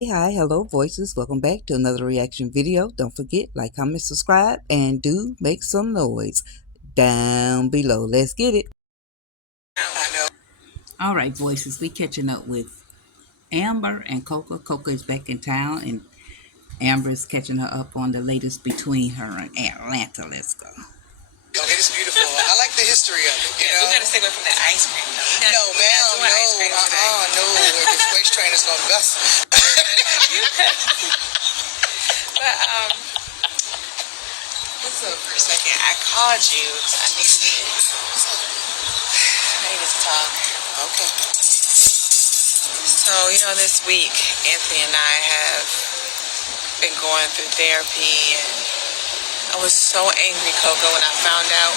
Hey, hi, hello, voices. Welcome back to another reaction video. Don't forget, like, comment, subscribe, and do make some noise down below. Let's get it. All right, voices. We catching up with Amber and Coco. Coco is back in town, and Amber is catching her up on the latest between her and Atlanta. Let's go. It is beautiful. I like the history of it. We gotta stay away from that ice cream, though. No, ma'am, no. Ice cream today. No. This waist trainer's gonna bust. But what's up for a second? I called you. I needed to talk. Okay. So this week Anthony and I have been going through therapy, and I was so angry, Coco, when I found out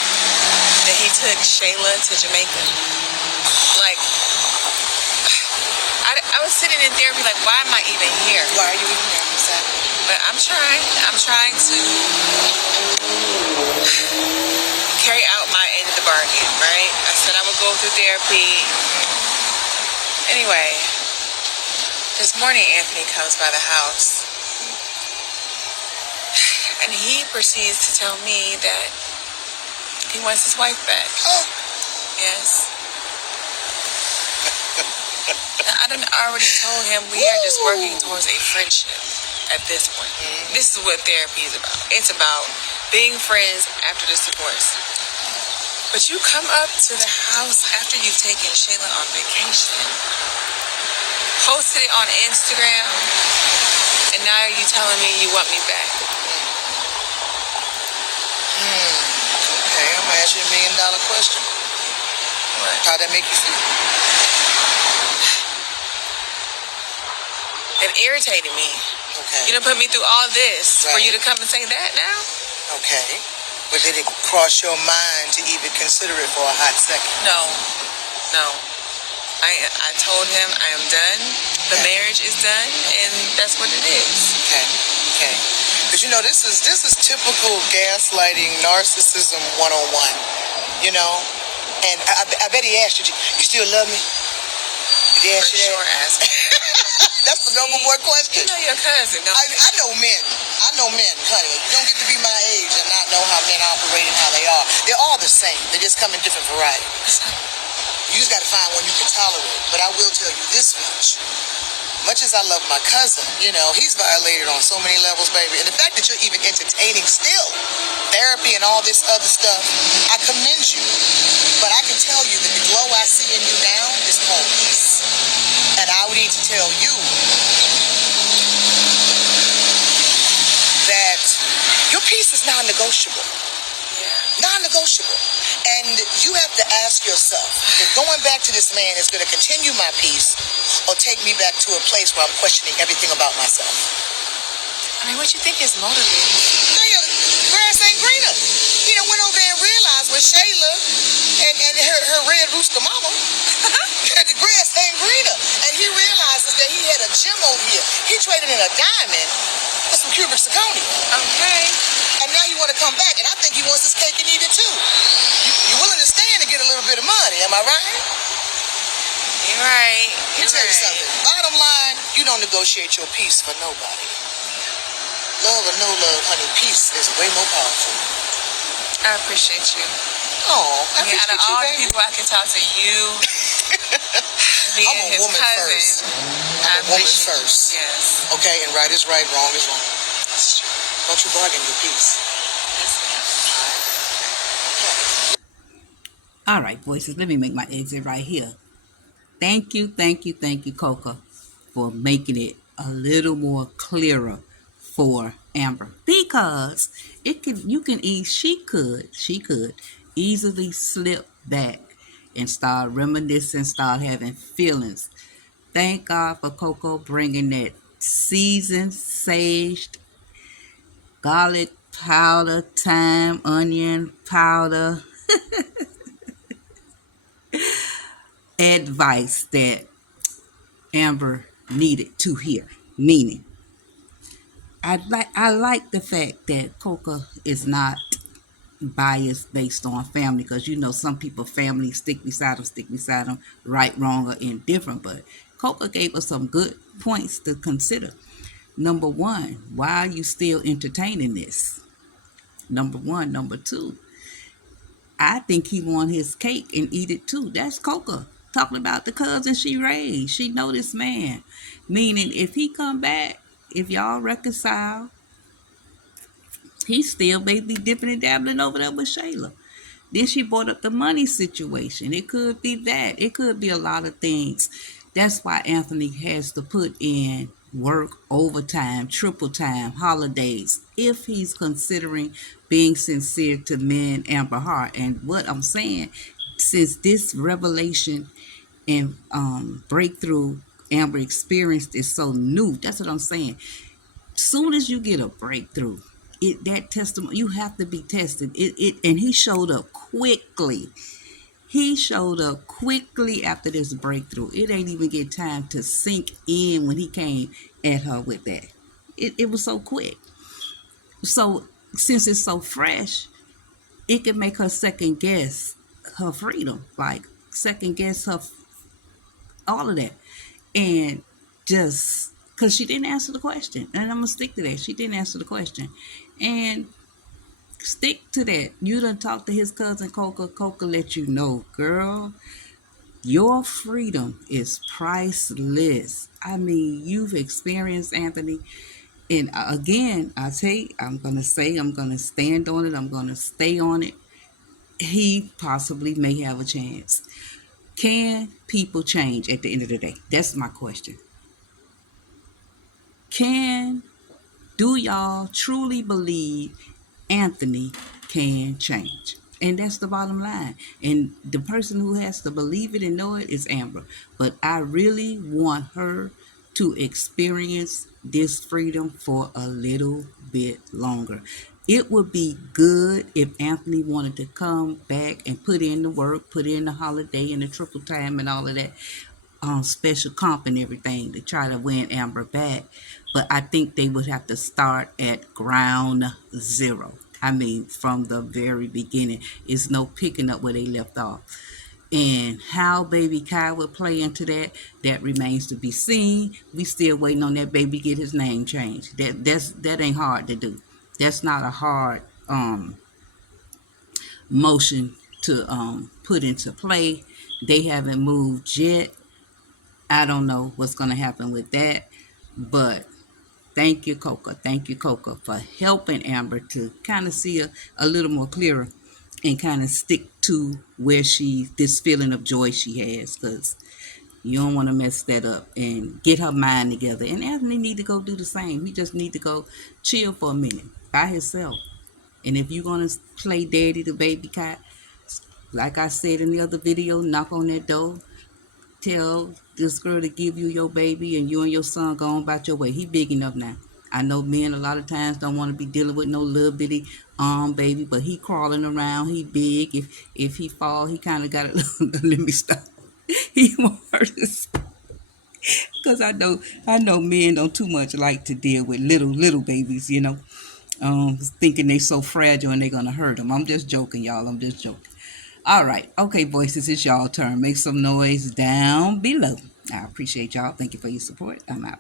that he took Shayla to Jamaica. Like, I was sitting in therapy like, why am I even here? Why are you even here? But I'm trying to carry out my end of the bargain, right? I said I would go through therapy. Anyway, this morning Anthony comes by the house, and he proceeds to tell me that he wants his wife back. Oh. Yes. I done already told him we are just working towards a friendship at this point. Mm-hmm. This is what therapy is about. It's about being friends after this divorce. But you come up to the house after you've taken Shayla on vacation, posted it on Instagram, and now you telling me you want me back. Okay, I'm gonna ask you $1 million question. What? How'd that make you feel? It irritated me. Okay. You done put me through all this for Right. you to come and say that now? Okay. But did it cross your mind to even consider it for a hot second? No. I told him I am done. The marriage is done, and that's what it is. Okay. Because this is typical gaslighting, narcissism 101. And I bet he asked you, you still love me? Did he ask For you that? sure, ask me. That's the number one question. You know your cousin, don't you? I know men. Honey. You don't get to be my age and not know how men operate and how they are. They're all the same. They just come in different varieties. You just got to find one you can tolerate. But I will tell you this much. Much as I love my cousin, he's violated on so many levels, baby. And the fact that you're even entertaining still therapy and all this other stuff, I commend you. But I can tell you that the glow I see in you now is called peace. And I would need to tell you that your peace is non-negotiable. Yeah. Non-negotiable. And you have to ask yourself, if going back to this man is going to continue my peace or take me back to a place where I'm questioning everything about myself. I mean, what you think is motivating? Damn, grass ain't greener. He done went over there and realized with Shayla and her red rooster mama, the grass ain't greener. And he realizes that he had a gem over here. He traded in a diamond for some cubic zirconia. Okay. And now you want to come back, and I think he wants his cake and eat it too. You're willing to stand to get a little bit of money, am I right? You're right. Let me tell you something. Bottom line, you don't negotiate your peace for nobody. Love or no love, honey, peace is way more powerful. I appreciate you. Oh, I appreciate out of you, all baby. the people I can talk to, you being I'm a his woman cousin. first. I I'm a woman appreciate first. you. Yes. Okay, and right is right, wrong is wrong. That's true. Don't you bargain your peace. Yes, All right, voices. Let me make my exit right here. Thank you, Coco, for making it a little more clearer for Amber, because she could easily slip back and start reminiscing, start having feelings. Thank God for Coco bringing that seasoned, saged garlic powder, thyme, onion powder advice that Amber needed to hear. Meaning, I like the fact that Coco is not biased based on family, because some people family stick beside them, right, wrong, or indifferent. But Coco gave us some good points to consider. Number one, why are you still entertaining this? Number one. Number two, I think he want his cake and eat it too. That's Coco talking about the cousin she raised. She know this man. Meaning, if he come back, if y'all reconcile, he still may be dipping and dabbling over there with Shayla. Then she brought up the money situation. It could be that. It could be a lot of things. That's why Anthony has to put in work, overtime, triple time, holidays, if he's considering being sincere to men Amber Heart. And what I'm saying, since this revelation and breakthrough Amber experienced is so new, that's what I'm saying. Soon as you get a breakthrough, that testimony, you have to be tested. And he showed up quickly. He showed up quickly after this breakthrough. It ain't even get time to sink in when he came at her with that. It was so quick. So since it's so fresh, it can make her second guess her freedom, like second guess her all of that, and just because she didn't answer the question, and I'm gonna stick to that. She didn't answer the question, and stick to that. You done talk to his cousin Coco. Coco let you know, girl, your freedom is priceless. I mean, you've experienced Anthony. And again, I tell you, I'm going to stand on it. I'm going to stay on it. He possibly may have a chance. Can people change at the end of the day? That's my question. Do y'all truly believe Anthony can change? And that's the bottom line. And the person who has to believe it and know it is Amber. But I really want her to experience this freedom for a little bit longer. It would be good if Anthony wanted to come back and put in the work, put in the holiday and the triple time and all of that, special comp and everything to try to win Amber back. But I think they would have to start at ground zero. I mean, from the very beginning. It's no picking up where they left off. And how Baby Kai would play into that remains to be seen. We still waiting on that baby get his name changed. That ain't hard to do. That's not a hard motion to put into play. They haven't moved yet. I don't know what's going to happen with that. But thank you, Coco. Thank you, Coco, for helping Amber to kind of see a little more clearer and kind of stick to where this feeling of joy she has, because you don't want to mess that up, and get her mind together. And Anthony need to go do the same. He just need to go chill for a minute by himself. And if you're going to play daddy to Baby Cat, like I said in the other video, knock on that door. Tell this girl to give you your baby, and you and your son go on about your way. He big enough now. I know men a lot of times don't want to be dealing with no little bitty baby, but he crawling around. He big. If he fall, he kind of got to let me stop. He won't hurt us. Because I know men don't too much like to deal with little babies, thinking they so fragile and they're going to hurt them. I'm just joking, y'all. I'm just joking. All right. Okay, voices, it's y'all turn. Make some noise down below. I appreciate y'all. Thank you for your support. I'm out.